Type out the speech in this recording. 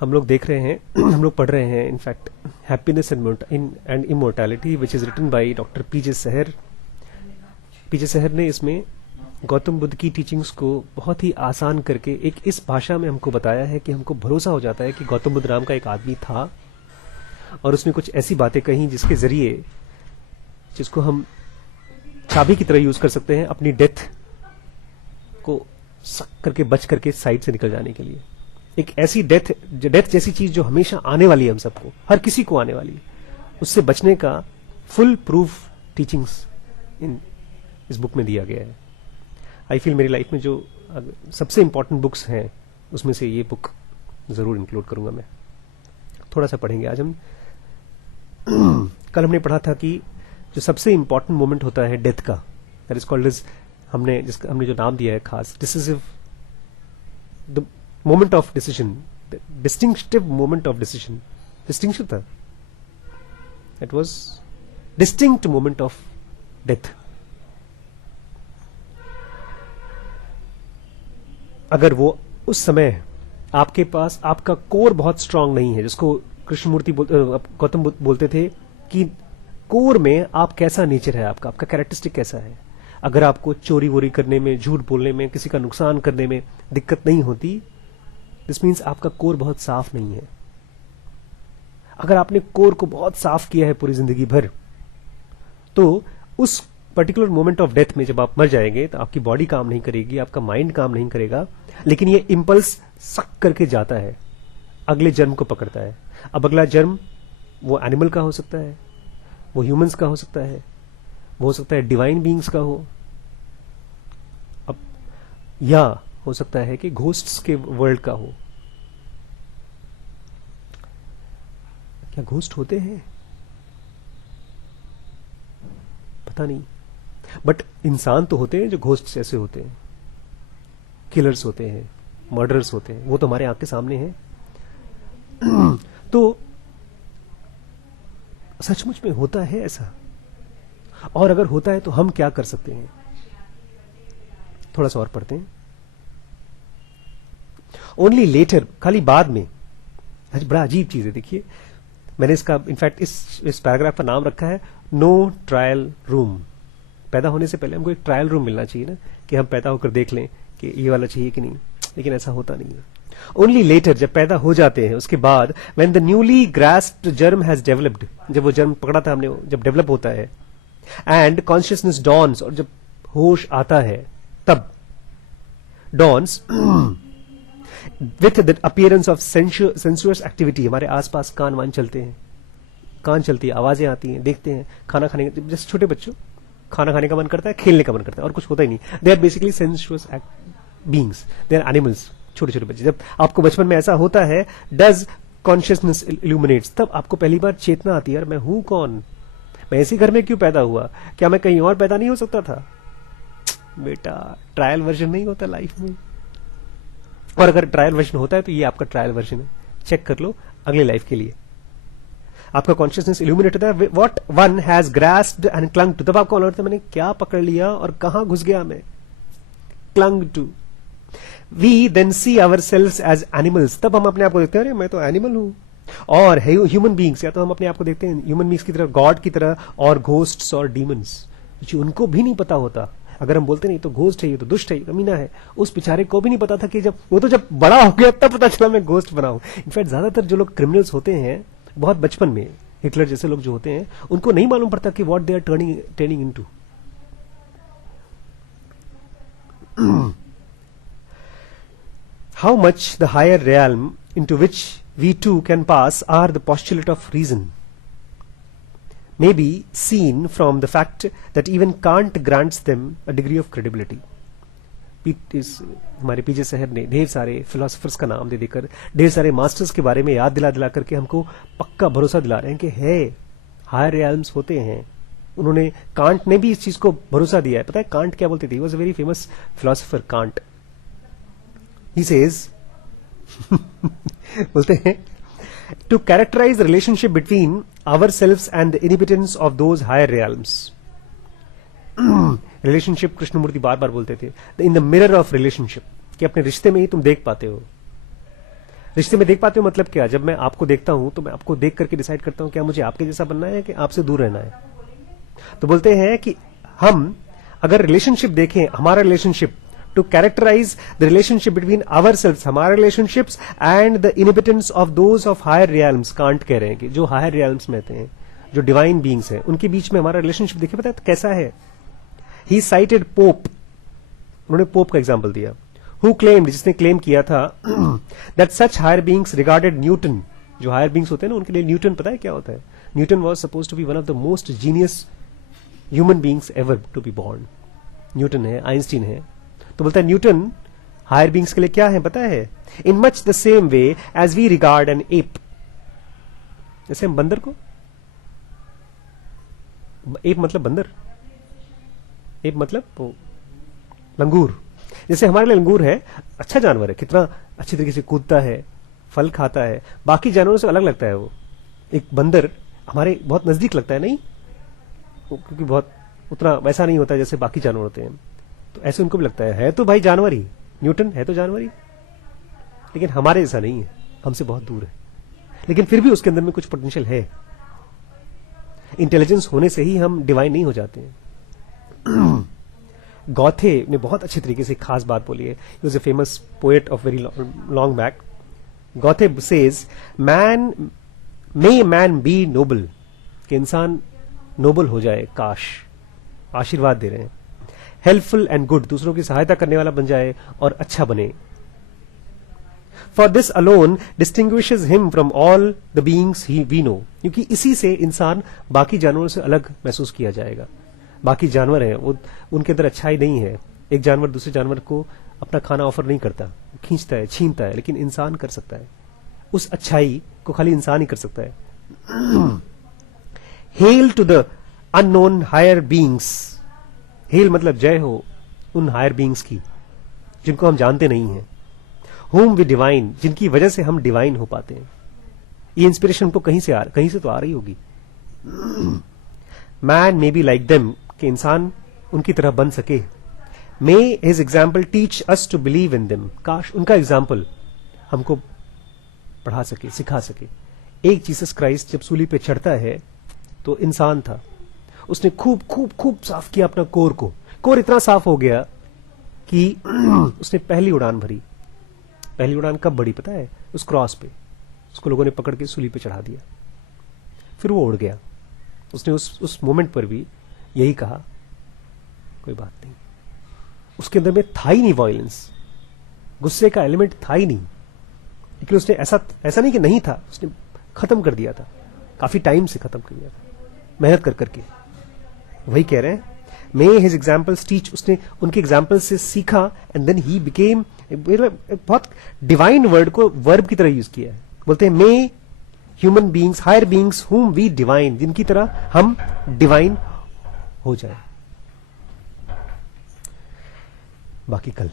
हम लोग देख रहे हैं हम लोग पढ़ रहे हैं in fact happiness and immortality which is written by doctor PJ Saher. PJ सहर ने इसमें गौतम बुद्ध की टीचिंग्स को बहुत ही आसान करके एक इस भाषा में हमको बताया है कि हमको भरोसा हो जाता है कि गौतम बुद्ध नाम का एक आदमी था और उसने कुछ ऐसी बातें कही जिसके जरिए जिसको हम चाबी की तरह यूज कर सकते हैं अपनी डेथ को सक करके बच करके साइड से निकल जाने के लिए। एक ऐसी डेथ जैसी चीज जो हमेशा आने वाली है, हम सबको, हर किसी को आने वाली है, उससे बचने का फुल प्रूफ टीचिंग्स इन इस बुक में दिया गया है। आई फील मेरी लाइफ में जो सबसे इंपॉर्टेंट बुक्स हैं उसमें से ये बुक जरूर इंक्लूड करूंगा मैं। थोड़ा सा पढ़ेंगे आज हम। कल हमने पढ़ा था कि जो सबसे इंपॉर्टेंट मोमेंट होता है डेथ का, दैट इज कॉल्ड एज, हमने जो नाम दिया है खास, decisive, the moment of decision, distinctive moment of decision, distinction था, it was distinct moment of death. अगर वो उस समय आपके पास आपका कोर बहुत स्ट्रांग नहीं है, जिसको कृष्णमूर्ति गौतम बुद्ध बोलते थे कि कोर में आप कैसा नेचर है, आपका कैरेक्टरिस्टिक कैसा है। अगर आपको चोरी वोरी करने में, झूठ बोलने में, किसी का नुकसान करने में दिक्कत नहीं होती, दिस मीन्स आपका कोर बहुत साफ नहीं है। अगर आपने कोर को बहुत साफ किया है पूरी जिंदगी भर, तो उस पर्टिकुलर मोमेंट ऑफ डेथ में जब आप मर जाएंगे तो आपकी बॉडी काम नहीं करेगी, आपका माइंड काम नहीं करेगा, लेकिन ये इंपल्स सक करके जाता है, अगले जन्म को पकड़ता है। अब अगला जन्म वो एनिमल का हो सकता है, वो ह्यूमंस का हो सकता है, वो हो सकता है डिवाइन बीइंग्स का हो, अब या हो सकता है कि घोस्ट्स के वर्ल्ड का हो। क्या घोस्ट होते हैं? पता नहीं, बट इंसान तो होते हैं जो घोस्ट ऐसे होते हैं, किलर्स होते हैं, मर्डरर्स होते हैं, वो तो हमारे आंख के सामने हैं। तो सचमुच में होता है ऐसा, और अगर होता है तो हम क्या कर सकते हैं? थोड़ा सा और पढ़ते हैं। ओनली लेटर, खाली बाद में, बड़ा अजीब चीज है। देखिए, मैंने इसका इनफैक्ट इस पैराग्राफ का नाम रखा है नो ट्रायल रूम। पैदा होने से पहले हमको एक ट्रायल रूम मिलना चाहिए ना, कि हम पैदा होकर देख लें कि ये वाला चाहिए कि नहीं, लेकिन ऐसा होता नहीं है। ओनली लेटर, जब पैदा हो जाते हैं उसके बाद, when the newly grasped germ has developed, जब वो जर्म पकड़ा था हमने, जब डेवलप होता है, एंड कॉन्शियसनेस डॉन्स, और जब होश आता है तब, dawns with the appearance of sensuous activity, हमारे आसपास कान वान चलते हैं, कान चलती है, आवाजें आती हैं, देखते हैं, खाना खाने, जैसे छोटे बच्चों खाना खाने का मन करता है, खेलने का मन करता है, और कुछ होता ही नहीं। They are basically sensuous beings, they are animals, छोटे छोटे बच्चे। जब आपको बचपन में ऐसा होता है, डज कॉन्शियसनेस इल्यूमिनेट्स, तब आपको पहली बार चेतना आती है, यार मैं हूं कौन, मैं इसी घर में क्यों पैदा हुआ, क्या मैं कहीं और पैदा नहीं हो सकता था? बेटा, ट्रायल वर्जन नहीं होता लाइफ में, और अगर ट्रायल वर्जन होता है तो ये आपका ट्रायल वर्जन है, चेक कर लो अगले लाइफ के लिए। आपका कॉन्शियसनेस इल्यूमिनेट होता है, what one has grasped and clung to, तब आपको लगता है मैंने क्या पकड़ लिया और कहां घुस गया मैं, clung to. We then see ourselves as animals, तब हम अपने आप को देखते हैं, अरे मैं तो एनिमल हूं। और ह्यूमन बींग्स, या तो हम अपने आप को देखते हैं ह्यूमन बींग्स की तरह, गॉड की तरह, और घोस्ट्स और डीमंस, जो उनको भी नहीं पता होता। अगर हम बोलते नहीं तो घोस्ट है, ये तो दुष्ट है, ये कमीना है, उस बेचारे को भी नहीं पता था कि जब बड़ा हो गया तब पता चला मैं घोस्ट बना हूं। इनफैक्ट ज्यादातर जो लोग क्रिमिनल्स होते हैं बहुत बचपन में, हिटलर जैसे लोग जो होते हैं, उनको नहीं मालूम पड़ता कि what they are turning into. How much the higher realm into which we too can pass are the postulate of reason may be seen from the fact that even Kant grants them a degree of credibility. हमारे पीजे सहर ने ढेर सारे philosophers का नाम दे देकर, ढेर सारे मास्टर्स के बारे में याद दिला करके हमको पक्का भरोसा दिला रहे हैं कि है, हायर रियल्म्स होते हैं। उन्होंने, कांट ने भी इस चीज को भरोसा दिया है। पता है कांट क्या बोलते थे? He was a very famous philosopher, Kant. He says बोलते हैं, to characterise the relationship between our selves and the inhabitants of those higher realms. Relationship, Krishnamurti बार बार बोलते थे, in the mirror of relationship, कि अपने रिश्ते में ही तुम देख पाते हो रिश्ते में देख पाते हो मतलब क्या? जब मैं आपको देखता हूं तो मैं आपको देख करके डिसाइड करता हूं क्या मुझे आपके जैसा बनना है कि आपसे दूर रहना है। तो बोलते हैं कि हम अगर रिलेशनशिप देखें, हमारा relationship to characterise the relationship between our self, हमारे relationships and the inhabitants of those of higher realms, Kant कह रहे हैं कि जो हायर रियल्म्स में रहते हैं, जो डिवाइन बीइंग्स हैं, उनके बीच में हमारा रिलेशनशिप देखिए, पता है तो कैसा है? ही साइटेड पोप, उन्होंने पोप का एग्जाम्पल दिया, हु क्लेम्ड, जिसने क्लेम किया था that such higher beings regarded Newton, जो हायर बीइंग्स होते हैं ना उनके लिए न्यूटन पता है क्या होता है? Newton was suppose to be one of the most genius human beings ever to be born. Newton है, आइंस्टीन है। तो बोलता है न्यूटन हायर बीइंग्स के लिए क्या है पता है? In much the same way as we regard an ape, जैसे हम बंदर को, एप मतलब बंदर, एप मतलब वो लंगूर, जैसे हमारे लिए लंगूर है अच्छा जानवर है, कितना अच्छी तरीके से कूदता है, फल खाता है, बाकी जानवरों से अलग लगता है वो। एक बंदर हमारे बहुत नजदीक लगता है, नहीं क्योंकि बहुत उतना वैसा नहीं होता जैसे बाकी जानवर होते हैं, तो ऐसे उनको भी लगता है तो भाई जानवर ही, न्यूटन है तो जानवर ही, लेकिन हमारे जैसा नहीं है, हमसे बहुत दूर है, लेकिन फिर भी उसके अंदर में कुछ पोटेंशियल है। इंटेलिजेंस होने से ही हम डिवाइन नहीं हो जाते हैं। गौथे ने बहुत अच्छे तरीके से खास बात बोली है, he was a famous poet of very long back. Goethe says man may man be noble, कि इंसान नोबल हो जाए, काश, आशीर्वाद दे रहे हैं। हेल्पफुल एंड गुड, दूसरों की सहायता करने वाला बन जाए और अच्छा बने। For this alone distinguishes him from all the beings he we know, क्योंकि इसी से इंसान बाकी जानवरों से अलग महसूस किया जाएगा। बाकी जानवर हैं वो, उनके अंदर अच्छाई नहीं है। एक जानवर दूसरे जानवर को अपना खाना ऑफर नहीं करता, खींचता है, छीनता है, लेकिन इंसान कर सकता है। उस अच्छाई को खाली इंसान ही कर सकता है। Hail to the unknown higher beings, hail मतलब जय हो उन हायर बीइंग्स की जिनको हम जानते नहीं हैं। होम वी डिवाइन, जिनकी वजह से हम डिवाइन हो पाते हैं। ये इंस्पिरेशन हमको कहीं से तो आ रही होगी। Man may be like them, कि इंसान उनकी तरह बन सके। May his example teach us to believe in them, काश उनका एग्जाम्पल हमको पढ़ा सके, सिखा सके। एक जीसस क्राइस्ट जब सूली पे चढ़ता है तो इंसान था, उसने खूब खूब खूब साफ किया अपना कोर को, कोर इतना साफ हो गया कि उसने पहली उड़ान भरी। पहली उड़ान कब बढ़ी पता है? उस क्रॉस पे, उसको लोगों ने पकड़ के सूली पे चढ़ा दिया, फिर वो उड़ गया। उसने उस मोमेंट पर भी यही कहा, कोई बात नहीं। उसके अंदर में था ही नहीं वायलेंस, गुस्से का एलिमेंट था ही नहीं, लेकिन उसने ऐसा नहीं कि नहीं था, उसने खत्म कर दिया था, काफी टाइम से खत्म कर दिया था, मेहनत कर करके। वही कह रहे हैं, मे हिज एग्जाम्पल्स टीच, उसने उनके एग्जाम्पल से सीखा, एंड देन ही बिकेम, बहुत डिवाइन वर्ड को वर्ब की तरह यूज किया है। बोलते हैं may human beings, higher beings whom we divine, जिनकी तरह हम डिवाइन हो जाए। बाकी कल